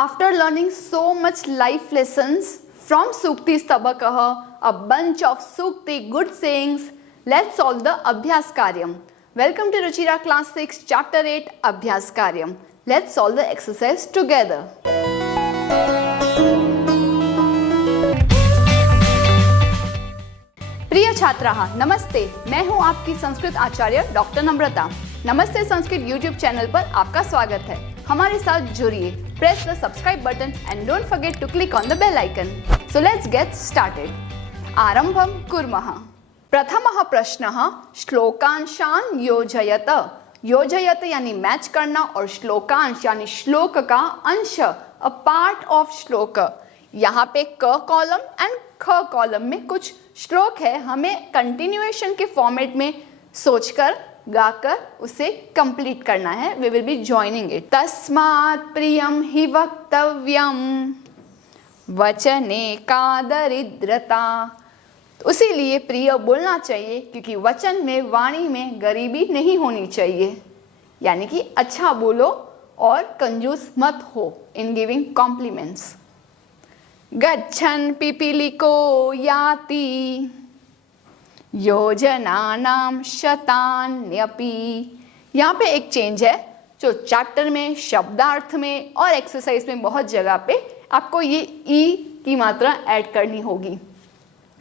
After learning so much life lessons from Sukti Stabakah, a bunch of Sukti good sayings, let's solve the Abhyas Karyam. Welcome to Ruchira Class 6, Chapter 8, Abhyas Karyam. Let's solve the exercise together. प्रिय छात्राः नमस्ते, मैं हूं आपकी संस्कृत आचार्य doctor नम्रता। नमस्ते Sanskrit YouTube channel पर आपका स्वागत है। हमारे साथ जुड़िए। Press the subscribe button and don't forget to click on the bell icon. So let's get started. आरंभं कुर्मः। प्रथमः प्रश्नः श्लोकांशान् योजयत। योजयत यानी मैच करना और श्लोकांश यानी श्लोक का अंश, अ पार्ट ऑफ श्लोक। यहाँ पे क कॉलम एंड ख कॉलम में कुछ श्लोक है, हमें कंटिन्यूएशन के फॉर्मेट में सोचकर गाकर उसे कंप्लीट करना है। We will be joining it. तस्मात् प्रियम हि वक्तव्यम वचने का दरिद्रता। उसी लिए प्रिय बोलना चाहिए क्योंकि वचन में, वाणी में गरीबी नहीं होनी चाहिए। यानी कि अच्छा बोलो और कंजूस मत हो इन गिविंग कॉम्प्लीमेंट्स। गच्छन् पिपीलिको याति योजनानां शतान्यपि। यहाँ पे एक चेंज है जो चैप्टर में, शब्दार्थ में और एक्सरसाइज में बहुत जगह पे आपको ये ई की मात्रा ऐड करनी होगी,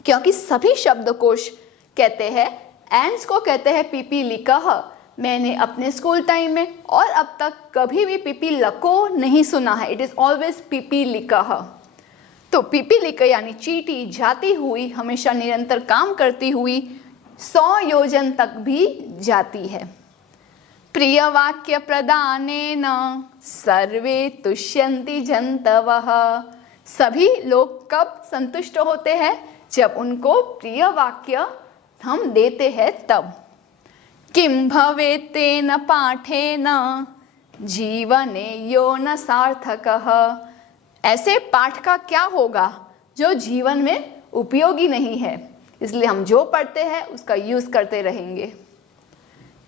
क्योंकि सभी शब्दकोश कहते हैं, एंड्स को कहते हैं पिपीलिकः। मैंने अपने स्कूल टाइम में और अब तक कभी भी पिपीलको नहीं सुना है। इट इज ऑलवेज पिपीलिकः। तो पिपीलिका यानी चींटी, जाती हुई, हमेशा निरंतर काम करती हुई, 100 योजन तक भी जाती है। प्रिय वाक्य प्रदानेन सर्वे तुष्यन्ति जन्तवः। सभी लोग कब संतुष्ट होते हैं? जब उनको प्रिय वाक्य हम देते हैं तब। किं भवेत् तेन पाठेन जीवने यो न सार्थकः। ऐसे पाठ का क्या होगा जो जीवन में उपयोगी नहीं है, इसलिए हम जो पढ़ते हैं उसका यूज करते रहेंगे।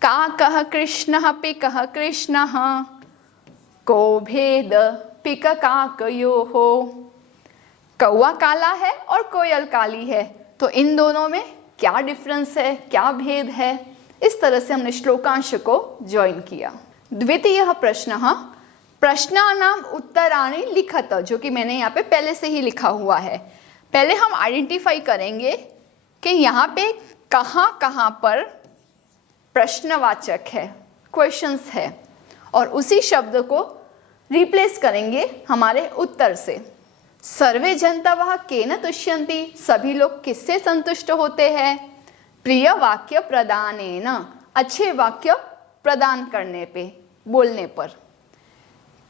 काकः कृष्णः पिकः कृष्णः को भेद पिक काकयोः। कौवा काला है और कोयल काली है, तो इन दोनों में क्या डिफरेंस है, क्या भेद है? इस तरह से हमने श्लोकांश को ज्वाइन किया। द्वितीयः प्रश्नः प्रश्नानाम उत्तराणि लिखत, जो कि मैंने यहाँ पे पहले से ही लिखा हुआ है। पहले हम आइडेंटिफाई करेंगे कि यहाँ पे कहाँ कहाँ पर प्रश्नवाचक है, क्वेश्चंस है, और उसी शब्द को रिप्लेस करेंगे हमारे उत्तर से। सर्वे जन्तवः केन तुष्यन्ति। सभी लोग किससे संतुष्ट होते हैं? प्रिय वाक्य प्रदानेन, अच्छे वाक्य प्रदान करने पे, बोलने पर।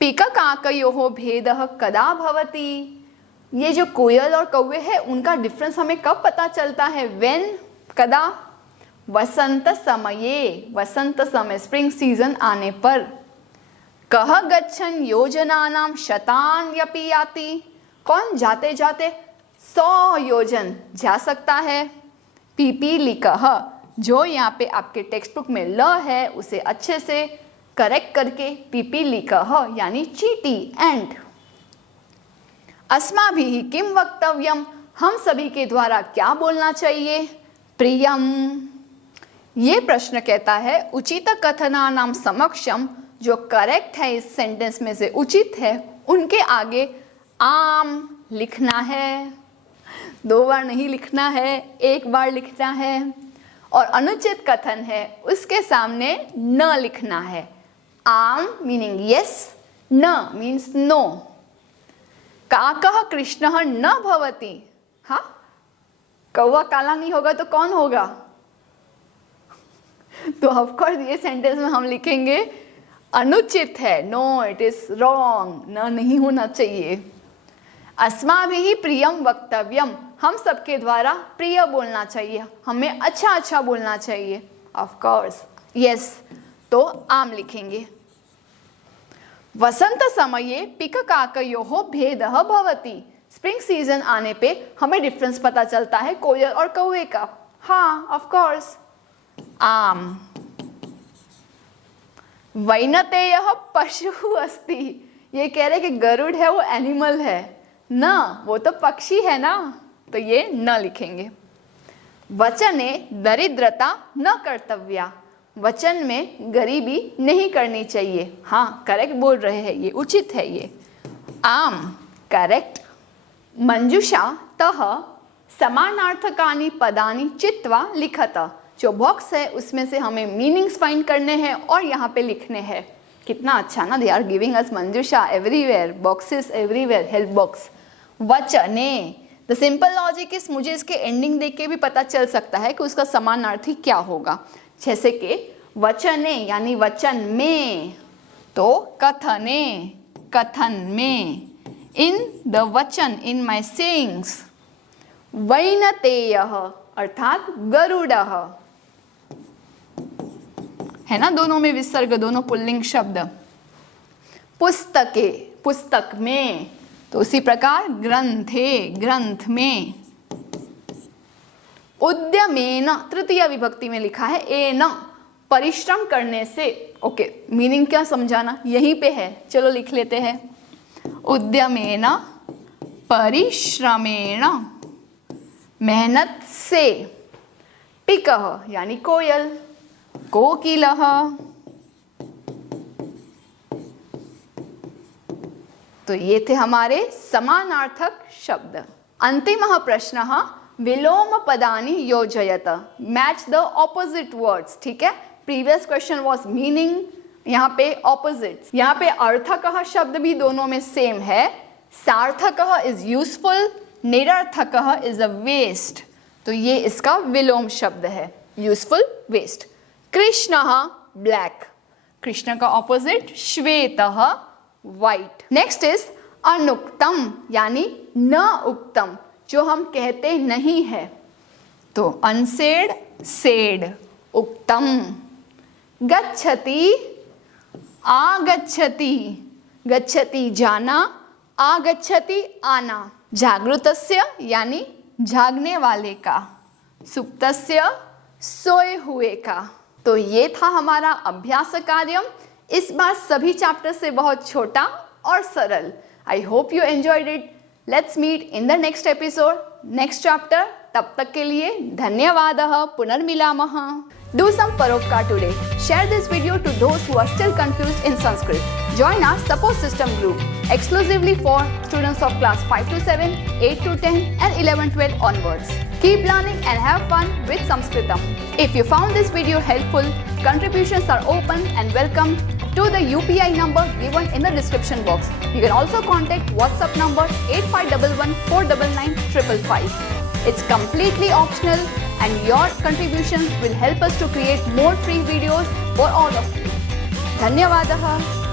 पिक काकयोः भेदः कदा भवति। ये जो कोयल और कौवे हैं उनका डिफरेंस हमें कब पता चलता है? व्हेन, कदा? वसंत समये, वसंत समय, स्प्रिंग सीजन आने पर। कः गच्छन् योजनानां शतान्यपि याति। कौन जाते जाते 100 योजन जा सकता है? पिपीलिकः। जो यहाँ पे आपके टेक्स्ट बुक में ल है उसे अच्छे से करेक्ट करके पिपीलिकः यानी चींटी, एंड। अस्माभिः किं वक्तव्यम। हम सभी के द्वारा क्या बोलना चाहिए? प्रियम। ये प्रश्न कहता है उचित कथनानां समक्षम, जो करेक्ट है इस सेंटेंस में से, उचित है, उनके आगे आम लिखना है। 2 बार नहीं लिखना है, 1 बार लिखना है। और अनुचित कथन है उसके सामने न लिखना है। आम मीनिंग यस, न मीन्स नो। काकः कृष्णः न भवति। हाँ, कौवा काला नहीं होगा तो कौन होगा? तो ऑफकोर्स ये सेंटेंस में हम लिखेंगे अनुचित है, नो, इट इज रॉन्ग, न नहीं होना चाहिए। अस्माभिः प्रियम वक्तव्यम। हम सबके द्वारा प्रिय बोलना चाहिए, हमें अच्छा अच्छा बोलना चाहिए। ऑफकोर्स यस, तो आम लिखेंगे। वसंत समये पिक काकयोः भेदः भवति। स्प्रिंग सीजन आने पे हमें डिफरेंस पता चलता है कोयल और कौवे का। हाँ, ऑफ कोर्स, आम। वैनतेयः पशुः अस्ति। ये कह रहे कि गरुड़ है वो एनिमल है ना, वो तो पक्षी है ना, तो ये न लिखेंगे। वचने दरिद्रता न कर्तव्या, वचन में गरीबी नहीं करनी चाहिए। हाँ करेक्ट बोल रहे हैं, ये उचित है ये। आम करेक्ट। मंजुषा तह समानार्थकानि पदानि चित्वा लिखत, जो बॉक्स है उसमें से हमें मीनिंग्स फाइंड करने हैं और यहाँ पे लिखने हैं। कितना अच्छा ना, दे आर गिविंग अस मंजुषा everywhere, boxes everywhere, help box. वचने, द सिंपल लॉजिक इज, मुझे इसके एंडिंग देख के भी पता चल सकता है कि उसका समानार्थी क्या होगा। जैसे कि वचने यानी वचन में, तो कथने कथन में, इन द वचन इन माई सेइंग्स। वैनतेयः अर्थात गरुडः, है ना, दोनों में विसर्ग, दोनों पुल्लिंग शब्द। पुस्तके, पुस्तक में, तो उसी प्रकार ग्रंथे, ग्रंथ में। उद्यमेन, तृतीय विभक्ति में लिखा है एन, परिश्रम करने से। ओके, मीनिंग क्या समझाना, यहीं पे है, चलो लिख लेते हैं। उद्यमेन परिश्रमेण, मेहनत से। पिकः यानी कोयल, कोकिलः। तो ये थे हमारे समानार्थक शब्द। अंतिमः प्रश्नः विलोम पदानि योजयत, मैच द ऑपोजिट वर्ड्स। ठीक है, प्रीवियस क्वेश्चन वाज मीनिंग, यहाँ पे ऑपोजिट। यहाँ पे अर्थकः शब्द भी दोनों में सेम है। सार्थकः इज यूजफुल, निरर्थकः इज अ वेस्ट, तो ये इसका विलोम शब्द है, यूजफुल वेस्ट। कृष्णः ब्लैक, कृष्ण का ऑपोजिट श्वेतः वाइट। नेक्स्ट इज अनुक्तम यानी न उक्तम, जो हम कहते नहीं है, तो अनसेड सेड, उक्तम। गच्छति आगच्छति, गच्छति जाना, आगच्छति आना। जागृतस्य यानी जागने वाले का, सुप्तस्य सोए हुए का। तो ये था हमारा अभ्यास कार्यम, इस बार सभी चैप्टर से बहुत छोटा और सरल। I hope you enjoyed it. Let's meet in the next episode, next chapter. तब तक के लिए धन्यवादः, पुनर्मिलामः। Do some paropkar today. Share this video to those who are still confused in Sanskrit. Join our support system group exclusively for students of class 5 to 7, 8 to 10 and 11-12 onwards. Keep learning and have fun with Sanskritam. If you found this video helpful, contributions are open and welcome to the UPI number given in the description box. You can also contact WhatsApp number 8511 499 555. It's completely optional and your contributions will help us to create more free videos for all of you. धन्यवादः।